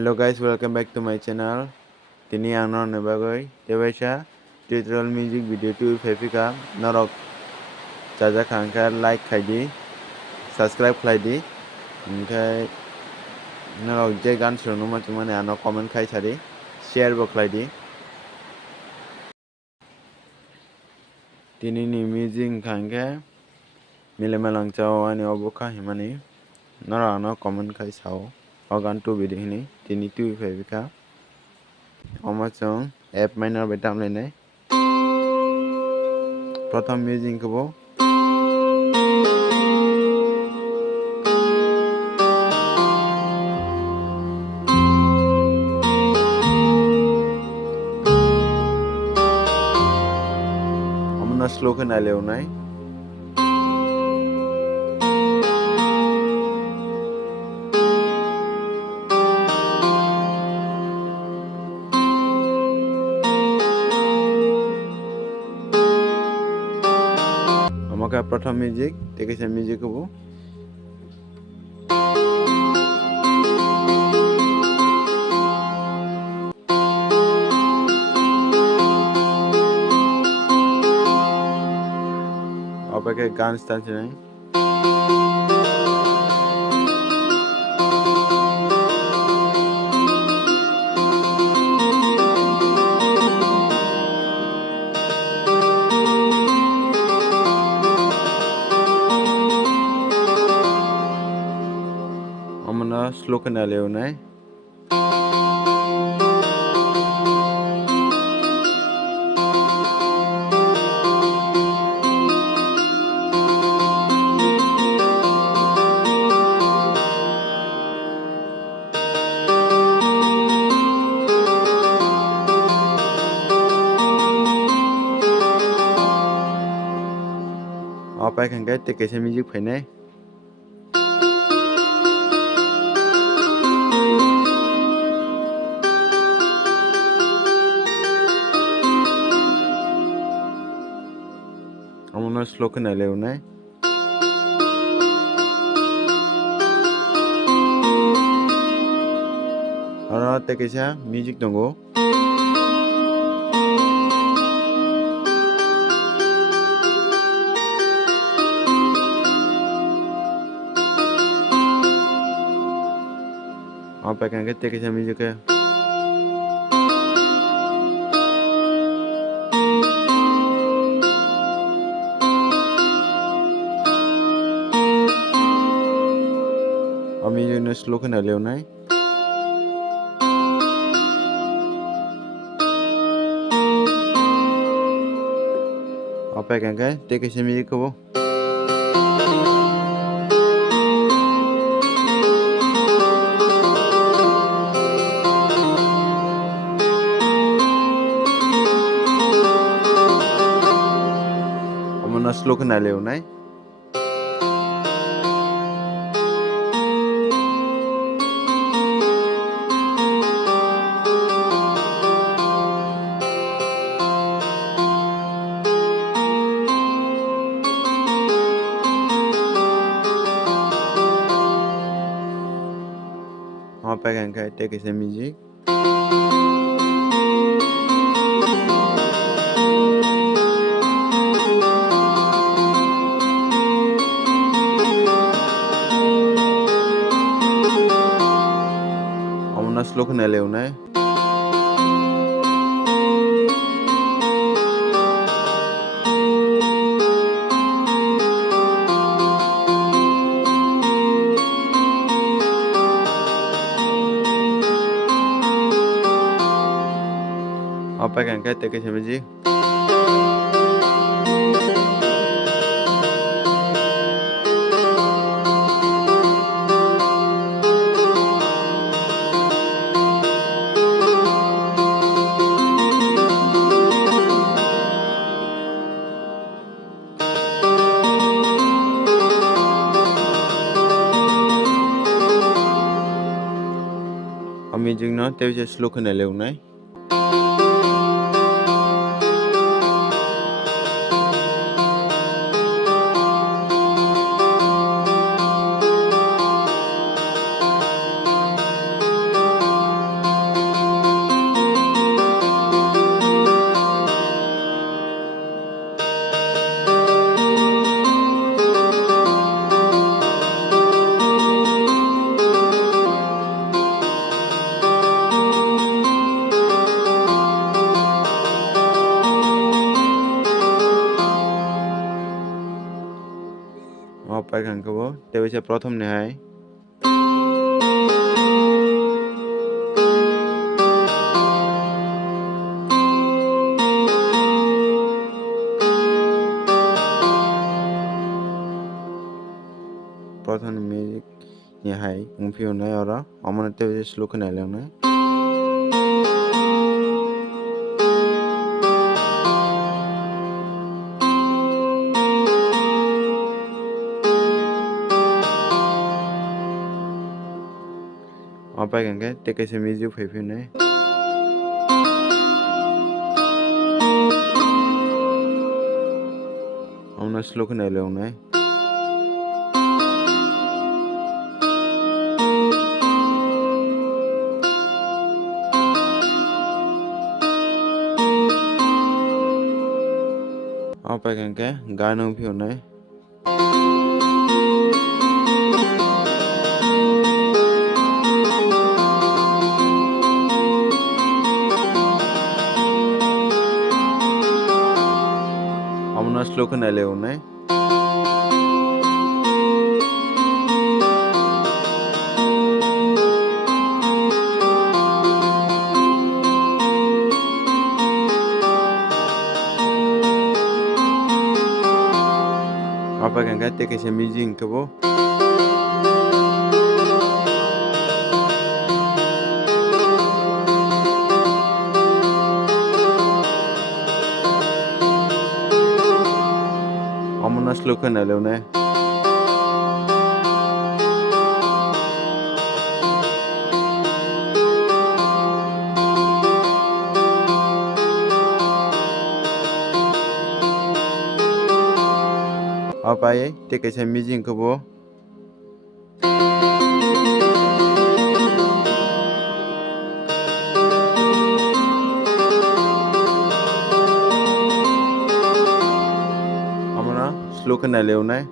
Hello guys, welcome back to my channel. Tini ang non nabagoy. Dewaisa tutorial music video tu fefika norok jaja kangka like khaidi, subscribe khaidi. Ingkai norok je gan sunu macamane ano comment khai sari, share bo khaidi. Tini ni music kangka milemalang chao ani obuka himani norok ano comment khai sao. Organ tu video ini tini tu fefika. Amachong app minor by download প্রথম music হব আমরা slow खोनालेव नाय আমাকে প্রথম music দেখেছে music হব আপনাকে গান স্টানছে নাই আমরা স্লো खोनालेव नाय apa kan cái te kaise music फाइनाय আমরা স্লো खोनालेव नाय ara te kaisa music tongo apa kan cái te kaisa music ke আমি জন্য স্লো खोनालेव नाय apa kan cái te kaisa music hobo আমরা স্লো खोनालेव नाय apa kan cái te kaisa music আমরা slow खोनालेव नाय apa kan cái te kaisa music আমি जोंनो te slow खोनालेव नाय paikangkabo tebaisa prothom ni hai prothom ni music ni hai ungpio nai oro amona tebaisa slow khwnai lengnai paikangke tei kaisa music faifionai amona slow khwnai lengnai paikangke gana ungpionai amona slow khwnai lengnai paikangke tei kaisa music hingkabo amona slow khwnai lengnai pai tei kaisa music hingkabo amona slow khwnai lengnai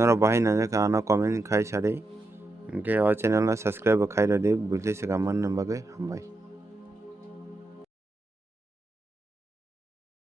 noro bahai nangjak ano comment khai sari hingke o channel no subscribe khai rodi building saka manna bagui hambai।